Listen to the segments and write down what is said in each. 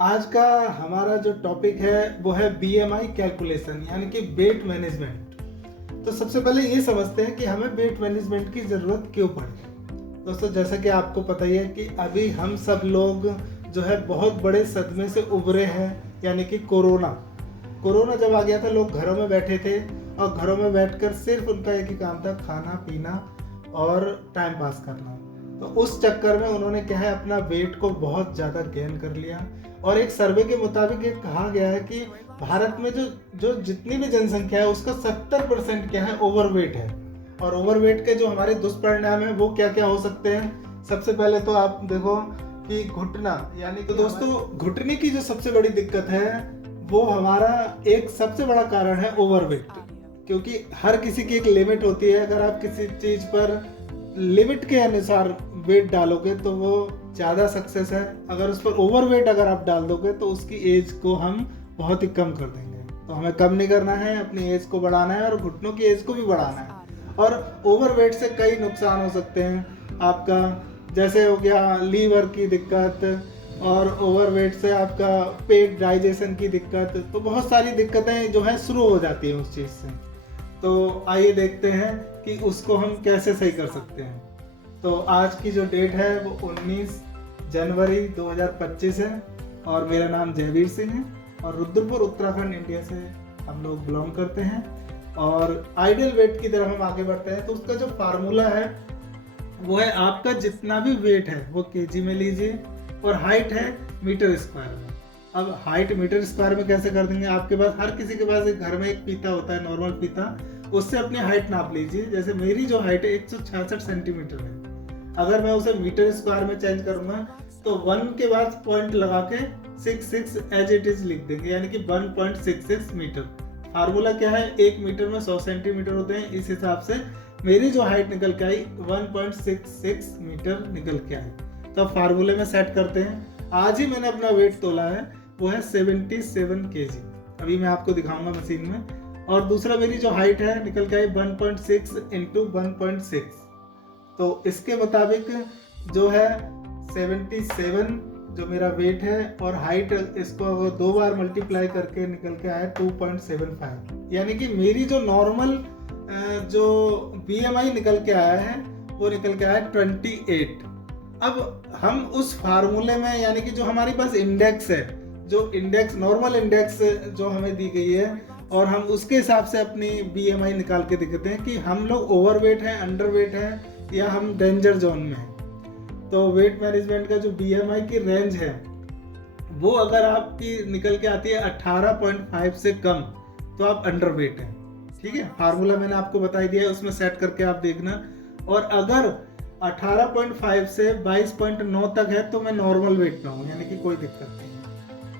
आज का हमारा जो टॉपिक है वो है बीएमआई कैलकुलेशन यानी कि वेट मैनेजमेंट। तो सबसे पहले ये समझते हैं कि हमें वेट मैनेजमेंट की ज़रूरत क्यों पड़ी। दोस्तों, जैसा कि आपको पता ही है कि अभी हम सब लोग जो है बहुत बड़े सदमे से उभरे हैं, यानी कि कोरोना जब आ गया था, लोग घरों में बैठे थे और घरों में बैठकर सिर्फ उनका एक ही काम था, खाना पीना और टाइम पास करना। तो उस चक्कर में उन्होंने क्या है, अपना वेट को बहुत ज़्यादा गेन कर लिया। और एक सर्वे के मुताबिक ये कहा गया है कि भारत में जो जितनी भी जनसंख्या है उसका 70% क्या है, ओवरवेट है। और ओवरवेट के जो हमारे दुष्परिणाम है वो क्या क्या हो सकते हैं। सबसे पहले तो आप देखो कि घुटना, यानी कि दोस्तों घुटने की जो सबसे बड़ी दिक्कत है वो हमारा एक सबसे बड़ा कारण है ओवरवेट। क्योंकि हर किसी की एक लिमिट होती है, अगर आप किसी चीज़ पर लिमिट के अनुसार वेट डालोगे तो वो ज़्यादा सक्सेस है। अगर उस पर ओवरवेट अगर आप डाल दोगे तो उसकी एज को हम बहुत ही कम कर देंगे। तो हमें कम नहीं करना है, अपनी एज को बढ़ाना है और घुटनों की एज को भी बढ़ाना है। और ओवरवेट से कई नुकसान हो सकते हैं आपका, जैसे हो गया लीवर की दिक्कत, और ओवरवेट से आपका पेट डाइजेशन की दिक्कत। तो बहुत सारी दिक्कतें जो है शुरू हो जाती हैं उस चीज़ से। तो आइए देखते हैं कि उसको हम कैसे सही कर सकते हैं। तो आज की जो डेट है वो 19 जनवरी 2025 है और मेरा नाम जयवीर सिंह है और रुद्रपुर उत्तराखंड इंडिया से हम लोग बिलोंग करते हैं। और आइडियल वेट की तरफ हम आगे बढ़ते हैं। तो उसका जो फार्मूला है वो है, आपका जितना भी वेट है वो केजी में लीजिए और हाइट है मीटर स्क्वायर में। अब हाइट मीटर स्क्वायर में कैसे कर देंगे, आपके पास हर किसी के पास एक घर में एक फीता होता है, नॉर्मल फीता, उससे अपनी हाइट नाप लीजिए। जैसे मेरी जो हाइट है 166 सेंटीमीटर है, अगर मैं उसे मीटर स्क्वायर में चेंज करूंगा तो 1 के बाद पॉइंट लगा के 66 एज इट इज लिख देंगे, यानी कि 1.66 मीटर। फार्मूला क्या है, 1 मीटर में 100 सेंटीमीटर होते हैं। इस हिसाब से मेरी जो हाइट निकल के आई 1.66 मीटर निकल के आई। तो अब फार्मूले में सेट करते हैं। आज ही मैंने अपना वेट तोला है, वो है 77 kg। अभी मैं आपको दिखाऊंगा मशीन में। और दूसरा मेरी जो हाइट है निकल के आई 1.6 इंटू 1.6। तो इसके मुताबिक जो है 77 जो मेरा वेट है और हाइट, इसको अगर 2 बार मल्टीप्लाई करके निकल के आया 2.75, यानी कि मेरी जो नॉर्मल जो बीएमआई निकल के आया है वो निकल के आया 28। अब हम उस फार्मूले में, यानी कि जो हमारे पास इंडेक्स है, जो इंडेक्स नॉर्मल इंडेक्स जो हमें दी गई है, और हम उसके हिसाब से अपनी बीएमआई निकाल के दिखाते हैं कि हम लोग ओवरवेट हैं, अंडरवेट हैं या हम डेंजर जोन में हैं। तो वेट मैनेजमेंट का जो बीएमआई की रेंज है वो अगर आपकी निकल के आती है 18.5 से कम तो आप अंडरवेट हैं। ठीक है, फार्मूला मैंने आपको बता दिया है, उसमें सेट करके आप देखना। और अगर 18.5 से 22.9 तक है तो मैं नॉर्मल वेट में हूँ, यानी कि कोई दिक्कत नहीं है।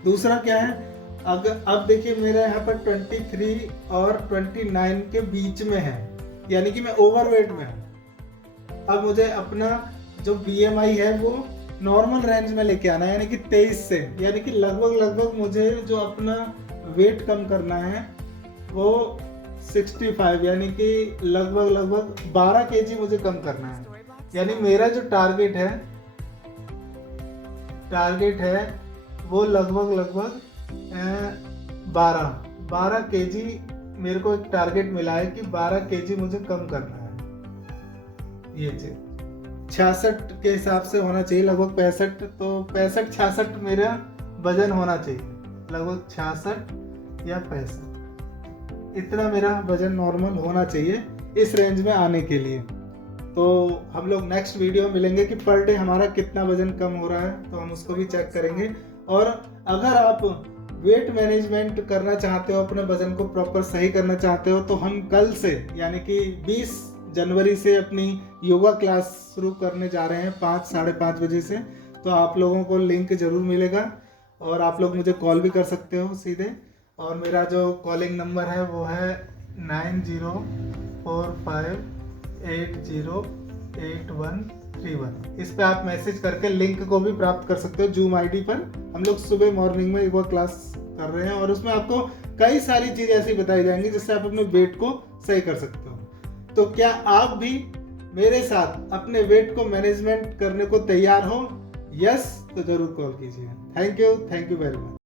दूसरा क्या है, अगर अब देखिए मेरे यहाँ पर 23 और 29 के बीच में है, यानी कि मैं ओवरवेट में हूँ। अब मुझे अपना जो बीएमआई है वो नॉर्मल रेंज में लेके आना है, यानी कि 23 से, यानी कि लगभग मुझे जो अपना वेट कम करना है वो 65, यानी कि लगभग 12 kg मुझे कम करना है। यानी मेरा जो टारगेट है वो लगभग 12 kg मेरे को एक टारगेट मिला है कि 12 kg मुझे कम करना है। ये चीज 66 के हिसाब से होना चाहिए, लगभग 65। तो 65-66 मेरा वजन होना चाहिए, लगभग 66 या 65, इतना मेरा वजन नॉर्मल होना चाहिए इस रेंज में आने के लिए। तो हम लोग नेक्स्ट वीडियो में मिलेंगे कि पर डे हमारा कितना वजन कम हो रहा है, तो हम उसको भी चेक करेंगे। और अगर आप वेट मैनेजमेंट करना चाहते हो, अपने वजन को प्रॉपर सही करना चाहते हो, तो हम कल से यानी कि 20 जनवरी से अपनी योगा क्लास शुरू करने जा रहे हैं 5-5:30 बजे से। तो आप लोगों को लिंक ज़रूर मिलेगा और आप लोग मुझे कॉल भी कर सकते हो सीधे। और मेरा जो कॉलिंग नंबर है वो है 9045808131। इस पे आप मैसेज करके लिंक को भी प्राप्त कर सकते हो जूम आईडी पर। हम लोग सुबह मॉर्निंग में योगा क्लास कर रहे हैं और उसमें आपको कई सारी चीज़ ऐसी बताई जाएंगी जिससे आप अपने वेट को सही कर सकते हो। तो क्या आप भी मेरे साथ अपने वेट को मैनेजमेंट करने को तैयार हो? यस, तो जरूर कॉल कीजिए। Thank you very much.